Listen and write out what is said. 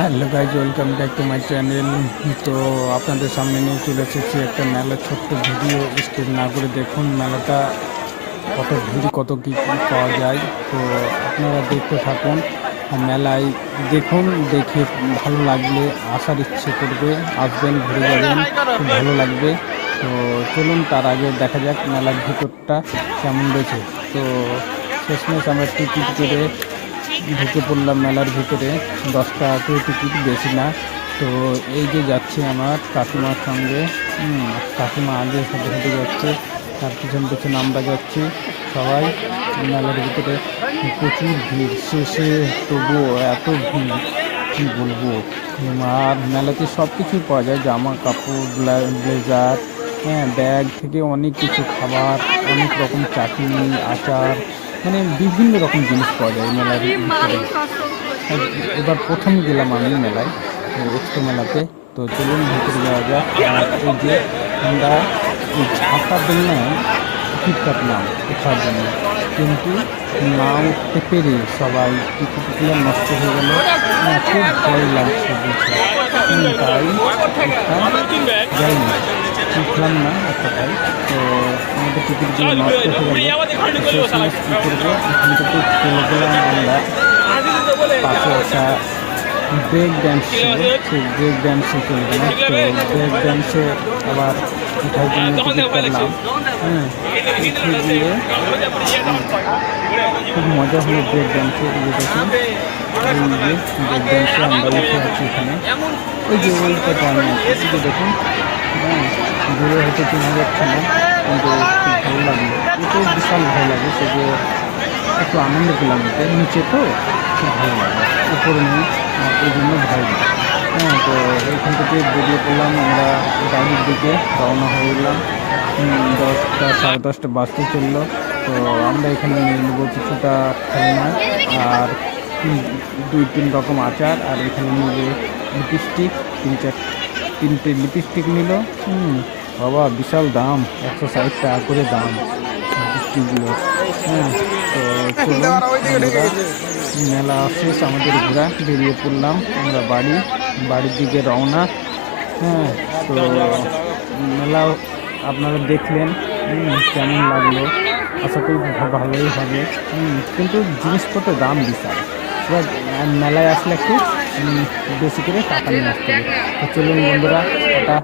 Hello guys, welcome back to my channel. তো আপনাদের সামনে নিয়ে চলে এসেছি একটা মেলার ছোট্ট ভিডিও। স্কিপ না করে দেখুন মেলাটা কত ভিড়, কত কী কী পাওয়া যায়। তো আপনারা দেখতে থাকুন, মেলায় দেখুন, দেখে ভালো লাগলে আসার ইচ্ছে করবে, আসবেন, ঘুরে যাবেন, খুব ভালো লাগবে। তো চলুন, তার আগে দেখা যাক মেলার ভিতরটা কেমন রয়েছে। তো শেষমেশ আমরা টিকিট করে ঢুকে পড়লাম মেলার ভিতরে। 10 টাকা করে টিকিট, বেশি না। তো এই যে যাচ্ছি আমার কাকিমার সঙ্গে, কাকিমা আগে হেঁটে হেঁটে যাচ্ছে, তার পিছন পিছন আমরা যাচ্ছি সবাই। মেলার ভিতরে প্রচুর ভিড়, শেষে তবুও এত ভিড় কী বলবো। আর মেলাতে সব কিছুই পাওয়া যায়, জামা কাপড়, ব্লেজার, হ্যাঁ, ব্যাগ থেকে অনেক কিছু, খাবার, অনেক রকম চাটনি, আচার, মানে বিভিন্ন রকম জিনিস পাওয়া যায় মেলার ভিতরে। এবার প্রথম গেলাম আমি মেলায়, এক্সপো মেলাতে। তো চলুন ভিতরে যাওয়া যাক। আর এই যে আমরা এই ঝাঁকা দোলনায় টিকিট কাটলাম ওঠার জন্য, কিন্তু না উঠতে পেরে সবাই টিকিটগুলো নষ্ট হয়ে গেল। খুব ভয় লাগছে বুঝে, তাই যাইনি, উঠলাম না এতটাই। তো আমাদের টিকিটগুলো নষ্ট হয়ে গেল। শেষমেশ কী করবো, এখান থেকে চলে গেলাম আমরা পাশে একটা ব্রেক ড্যান্স ছিল, সেই ব্রেক ড্যান্সে চলে গেলাম। তো ব্রেক ড্যান্সে আবার উঠার জন্য টিকিট কাটলাম। উঠে গিয়ে খুব মজা হলো ব্রেক ড্যান্সে। এই যে দেখুন, এই যে ব্রেক ড্যান্সে আমরা উঠে আছি এখানে, ওই যে ওইটাতে আমি আছি। এই যে দেখুন, দূরে হয়তো চেনা যাচ্ছে না, কিন্তু খুব ভালো লাগলো। এটাও বিশাল ভালো লাগে, সে যে একটু আনন্দ পেলাম। এতে নিচে তো খুব ভালো লাগে, উপরে নেই, এই জন্য ভয় লাগে। তো এখান থেকে বেরিয়ে পড়লাম আমরা, বাড়ির দিকে রওনা হয়ে গেলাম। 10টা, 10:30 বাজতে চললো। তো আমরা এখানে নিয়ে নেবো কিছুটা খেলনা আর 2-3 রকম আচার, আর এখানে নিলে লিপস্টিক, 3-4 লিপস্টিক নিল। বাবা, বিশাল দাম, 160 টাকা করে দাম লিপস্টিকগুলো। তো চলুন, আমরা মেলা শেষ, আমাদের ঘোরা, বেরিয়ে পড়লাম আমরা বাড়ির দিকে রওনা। তো মেলা আপনারা দেখলেন, কেমন লাগলো, আশা করি ভালোই হবে। কিন্তু জিনিসপত্রের দাম বিশাল, এবার মেলায় আসলে একটু বেশি করে টাকা নিয়ে আসতে হবে। তো চলুন বন্ধুরা, এটা